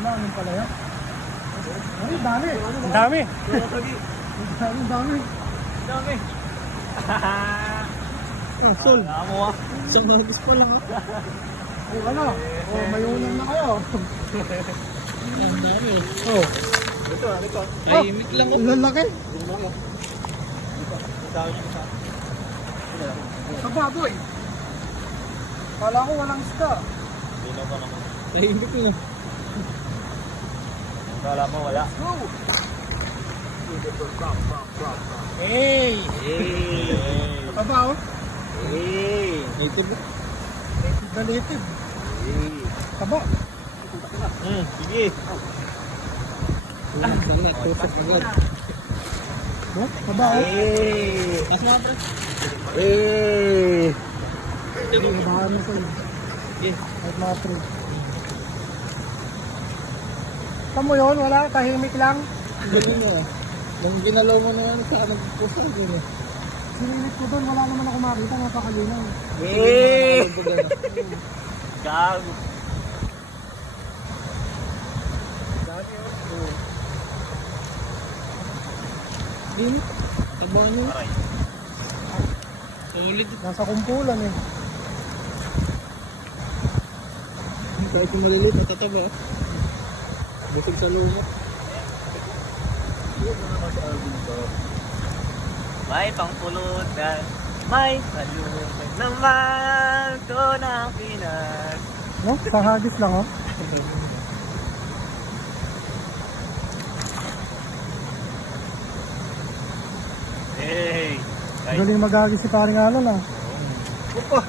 Wala, anong pala yan? Ay, dami. Ang dami. Ang dami. Dami. Ah, sol. Alam mo ah. Isang magis pa lang ah. Oh, ano? Oh, may unang na kayo. Ang dami. Oh, Ito, ito. tahimik lang oh. Ang lalaki. Kababoy. Kala ko walang isda. Dino pa naman. Tahimik lang ah. Kala mo wala. Go! Hey! Hey! Kaba, oh. Hey! Native. Native na native. Hey! Kaba. Sige. Sangat, tusok agad. No? Kaba, oh. Hey! Mas mga pre. Hey! Kabahan mo sa'yo. Okay. At mga pre. Tamo yun, wala, tahimik lang. Ganun nga. Nung ginalaw mo naman sa nagpusa din eh. Sinilit ko doon, wala naman ako makita, napakalinaw. Hey! Gago. Dami, oh. Din. Tabangan nyo. Aray. Solid. Nasa kumpulan eh. Kahit yung maliliit, matataba. Busog sa lumot. May pangpulutan, may palutag naman ko ng Pinas. No? Sa hagis lang, oh. Hey! Galing maghagis si paring Alan, ah. Opa!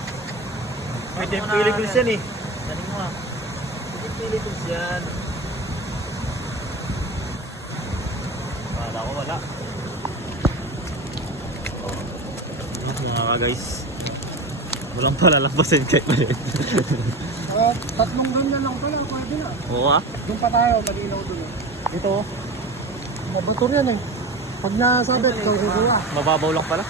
May Philippines yan eh. Galing mo ah. May Philippines yan. Wala ko wala. Mga guys. Walang palalampasin kahit maliit. Tatlong ganyan lang pala, pwede na. Oo ah. Doon pa tayo, malinaw doon eh. Dito, mabator yan eh. Pag nasabit, ikaw kukuha. Mababaw lang pala.